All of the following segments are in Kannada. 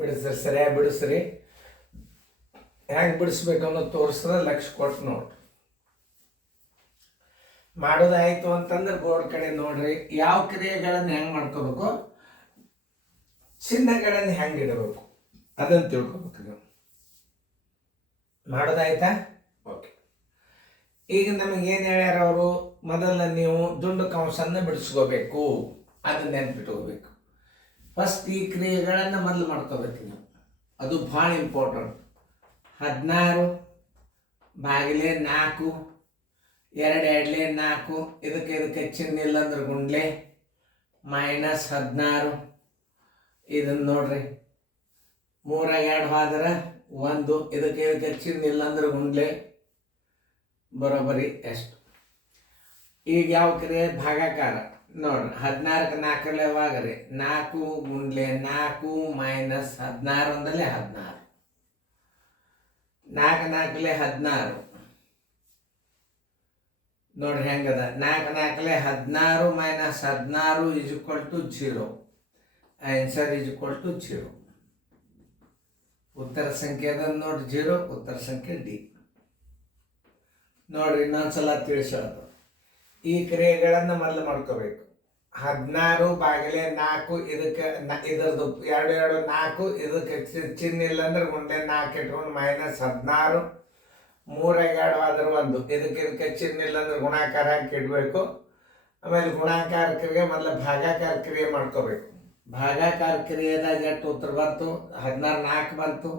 ಬಿಡಿಸ್ರಿ, ಸರಿಯಾಗಿ ಬಿಡಿಸ್ರಿ. ಹೆಂಗೆ ಬಿಡಿಸ್ಬೇಕು ಅನ್ನೋದು ತೋರಿಸಿದ್ರೆ ಲಕ್ಷ ಕೊಟ್ಟು ನೋಡ್ರಿ. ಮಾಡೋದಾಯ್ತು ಅಂತಂದ್ರೆ ಬೋರ್ಡ್ ಕಡೆ ನೋಡ್ರಿ. ಯಾವ ಕ್ರಿಯೆಗಳನ್ನು ಹೆಂಗೆ ಮಾಡ್ಕೋಬೇಕು, ಚಿಹ್ನೆಗಳನ್ನು ಹೆಂಗೆ ಇಡಬೇಕು ಅದನ್ನು ತಿಳ್ಕೊಬೇಕು ನೀವು. ಮಾಡೋದಾಯ್ತಾ? ಓಕೆ. ಈಗ ನಮಗೇನು ಹೇಳ್ಯಾರ ಅವರು, ಮೊದಲ ನೀವು ದುಂಡು ಕಂಸನ್ನು ಬಿಡಿಸ್ಕೋಬೇಕು, ಅದನ್ನ ನೆನ್ಪಿಟ್ಕೋಬೇಕು. ಫಸ್ಟ್ ಈ ಕ್ರಿಯೆಗಳನ್ನು ಮೊದಲು ಮಾಡ್ಕೋಬೇಕು ನೀವು, ಅದು ಭಾಳ ಇಂಪಾರ್ಟೆಂಟ್. 16 ಭಾಗಿಲೆ 4, 2 2 4, ಇದಕ್ಕೆ ಚಿಹ್ನೆ ಇಲ್ಲ ಅಂದ್ರೆ ಗುಂಡ್ಲೆ, -16. ಇದನ್ನು ನೋಡ್ರಿ, 3 2 ಹೋದ್ರೆ 1, ಇದಕ್ಕೆ ಚಿಹ್ನೆ ಇಲ್ಲ ಅಂದ್ರೆ ಗುಂಡ್ಲೆ, ಬರೋಬ್ಬರಿ ಎಷ್ಟು. ಈಗ ಯಾವ ಕ್ರಿಯೆ? ಭಾಗಾಕಾರ ನೋಡ್ರಿ. 16ಕ್ಕೆ 4 ಯಾವಾಗ್ರಿ? 4 ಗುಂಡ್ಲೆ 4 -16 ಅಂದಲೇ 16. 4 4 16 ನೋಡ್ರಿ ಹೆಂಗದ. 4 4 16 -16 = 0. ಆನ್ಸರ್ = 0. ಉತ್ತರ ಸಂಖ್ಯೆ ಅದ ನೋಡ್ರಿ 0. ಉತ್ತರ ಸಂಖ್ಯೆ ಡಿ. ನೋಡ್ರಿ ಇನ್ನೊಂದ್ಸಲ ತಿಳಿಸೋದು. ಈ ಕ್ರಿಯೆಗಳನ್ನು ಮೊದಲು ಮಾಡ್ಕೋಬೇಕು. 16 ಭಾಗಿಲೆ 4, ಇದರದ್ದು 2 2 4, ಇದಕ್ಕೆ ಚಿಹ್ನೆ ಇಲ್ಲ ಅಂದ್ರೆ ಗುಂಡೆ 4 ಇಟ್ಕೊಂಡು -16. 3 2 ಆದ್ರೆ 1, ಇದಕ್ಕೆ ಚಿಹ್ನೆ ಇಲ್ಲ ಅಂದ್ರೆ ಗುಣಾಕಾರ ಹಾಕಿ ಇಡಬೇಕು. ಆಮೇಲೆ ಗುಣಾಕಾರ ಕ್ರಿಯೆ ಮೊದಲು ಭಾಗಾಕಾರ ಕ್ರಿಯೆ ಮಾಡ್ಕೋಬೇಕು. ಭಾಗಾಕಾರ ಕ್ರಿಯೆದಾಗ ಎಷ್ಟು ಉತ್ತರ ಬಂತು? 16 4 ಬಂತು.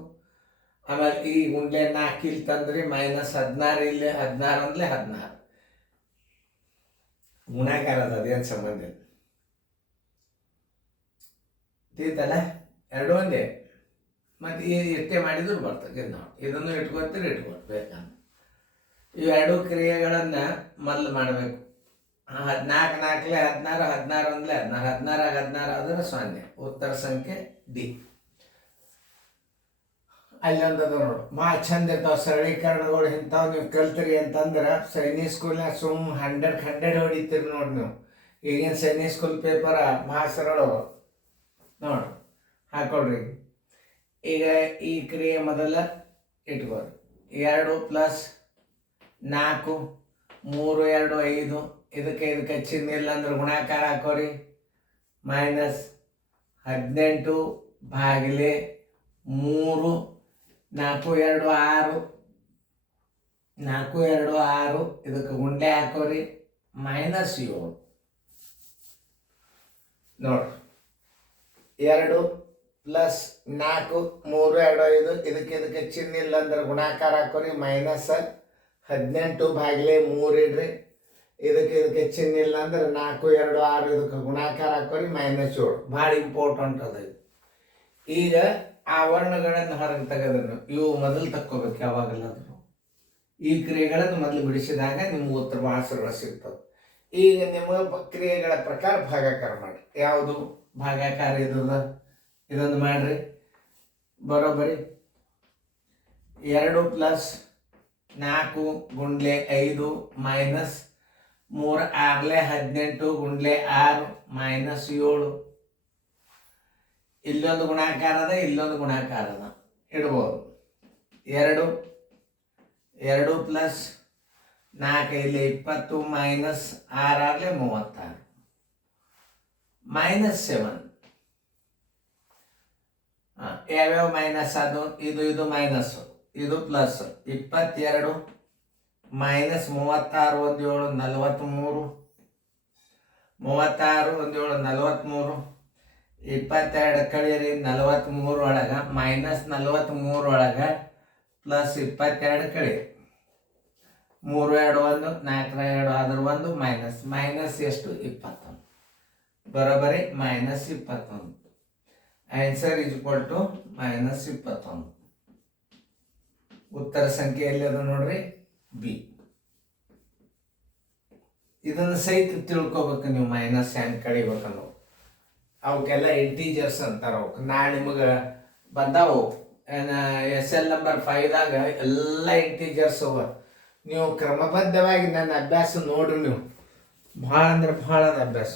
ಆಮೇಲೆ ಈ ಗುಂಡೆ 4 ಇಲ್ಲಿ ತಂದ್ರಿ, -16 ಇಲ್ಲಿ 16 ಅಂದ್ರೆ 16. ಗುಣಾಕಾರ ಅದ, ಅದೇನು ಸಂಬಂಧ ಇಲ್ಲ. ತಿಳಿತಲ್ಲ? ಎರಡು ಒಂದೇ. ಮತ್ತು ಎಷ್ಟೇ ಮಾಡಿದ್ರು ಬರ್ತದೆ. ನಾವು ಇದನ್ನು ಇಟ್ಕೊತೀರಿ ಬೇಕಂತ. ಇವೆರಡು ಕ್ರಿಯೆಗಳನ್ನು ಮೊದಲು ಮಾಡಬೇಕು. 4 4 16, 16 ಅಂದ್ರೆ 16, 16 16 ಆದರೆ 0. ಉತ್ತರ ಸಂಖ್ಯೆ ಡಿ. ಅಲ್ಲೊಂದದ ನೋಡು, ಚಂದ ಇರ್ತಾವ ಸರಳೀಕರಣಗಳು. ಇಂಥವು ನೀವು ಕಲ್ತಿರಿ ಅಂತಂದ್ರೆ ಸೈನಿಕ್ ಸ್ಕೂಲ್ನಾಗ 100ಕ್ಕೆ 100 ಹೊಡಿತೀರಿ ನೋಡಿ ನೀವು. ಈಗಿನ ಸೈನಿಕ್ ಸ್ಕೂಲ್ ಪೇಪರ ಭಾಳ ಸರಳ ನೋಡಿ, ಹಾಕೊಳ್ರಿ. ಈಗ ಈ ಕ್ರಿಯೆ ಮೊದಲ ಇಟ್ಕೋರಿ. 2 + 4 3 2 5, ಇದಕ್ಕೆ ಚಿಹ್ನೆ ಇಲ್ಲ ಅಂದ್ರೆ ಗುಣಾಕಾರ ಹಾಕೋರಿ. -18 ಭಾಗಿಲೆ 3, 4 2 6, 4 2 6, ಇದಕ್ಕೆ ಗುಂಡೆ ಹಾಕೋರಿ. -7 ನೋಡ್ರಿ. 2 + 4 3 2 5, ಇದಕ್ಕೆ ಚಿಹ್ನೆ ಇಲ್ಲ ಅಂದ್ರೆ ಗುಣಾಕಾರ ಹಾಕೋರಿ. -18 ಭಾಗಿಲೆ 3 ಇಡ್ರಿ. ಇದಕ್ಕೆ ಚಿಹ್ನೆ ಇಲ್ಲ ಅಂದ್ರೆ 4 2 6, ಇದಕ್ಕೆ ಗುಣಾಕಾರ ಹಾಕೋರಿ. -7. ಭಾಳ ಇಂಪಾರ್ಟೆಂಟ್ ಅದ ಇದು. ಈಗ ಆ ವರ್ಣಗಳನ್ನು ಹೊರಗೆ ತೆಗೆದ್ರು ಇವು ಮೊದಲು ತಕ್ಕೋಬೇಕು ಯಾವಾಗಲ್ಲಾದ್ರು. ಈ ಕ್ರಿಯೆಗಳನ್ನು ಮೊದಲು ಬಿಡಿಸಿದಾಗ ನಿಮ್ಗೆ ಉತ್ತರ ಭಾಳ ಸಿಗ್ತವೆ. ಈಗ ನಿಮ್ಮ ಕ್ರಿಯೆಗಳ ಪ್ರಕಾರ ಭಾಗಾಕಾರ ಮಾಡಿ. ಯಾವುದು ಭಾಗಾಕಾರ ಇದೊಂದು ಮಾಡ್ರಿ, ಬರೋಬ್ಬರಿ. 2 + 4 ಗುಂಡ್ಲೆ 5 -3 6 18 ಗುಂಡ್ಲೆ 6 -7. ಇಲ್ಲೊಂದು ಗುಣಾಕಾರ ಅದ, ಇಲ್ಲೊಂದು ಗುಣಾಕಾರ ಅದ, ಇಡ್ಬೋದು. 2 + 4 ಇಲ್ಲಿ 20 -6 ಆಗಲೇ 36 -7. ಯಾವ್ಯಾವ ಮೈನಸ್ ಅದು? ಇದು ಮೈನಸ್, ಇದು ಪ್ಲಸ್. 22 -36 1 7 43, 36 1 7 43. 22 ಕಳೀರಿ 43 ಒಳಗೆ, -43 ಒಳಗೆ +22 ಕಳೀರಿ. 3 2 1, 4 2 ಆದ್ರೆ 1, ಮೈನಸ್ ಎಷ್ಟು? 21. ಬರೋಬ್ಬರಿ -21. ಆನ್ಸರ್ = -21. ಉತ್ತರ ಸಂಖ್ಯೆ ಎಲ್ಲಿ ಅದು ನೋಡ್ರಿ? ಬಿ. ಇದನ್ನು ಸಹಿತ ತಿಳ್ಕೊಬೇಕು ನೀವು. ಮೈನಸ್ ಹೆಂಗೆ ಕಳಿಬೇಕನ್ನೋ ಅವಕ್ಕೆಲ್ಲ ಇಂಟೀಜರ್ಸ್ ಅಂತಾರೆ. ಅವಕ್ಕೆ ನಾಳೆ ನಿಮಗೆ ಬಂದಾವು SL ನಂಬರ್ 5ದಾಗ ಎಲ್ಲ ಇಂಟೀಜರ್ಸ್ ಅವ. ನೀವು ಕ್ರಮಬದ್ಧವಾಗಿ ನನ್ನ ಅಭ್ಯಾಸ ನೋಡ್ರಿ. ನೀವು ಭಾಳ ಅಂದ್ರೆ ಭಾಳ ಅಭ್ಯಾಸ.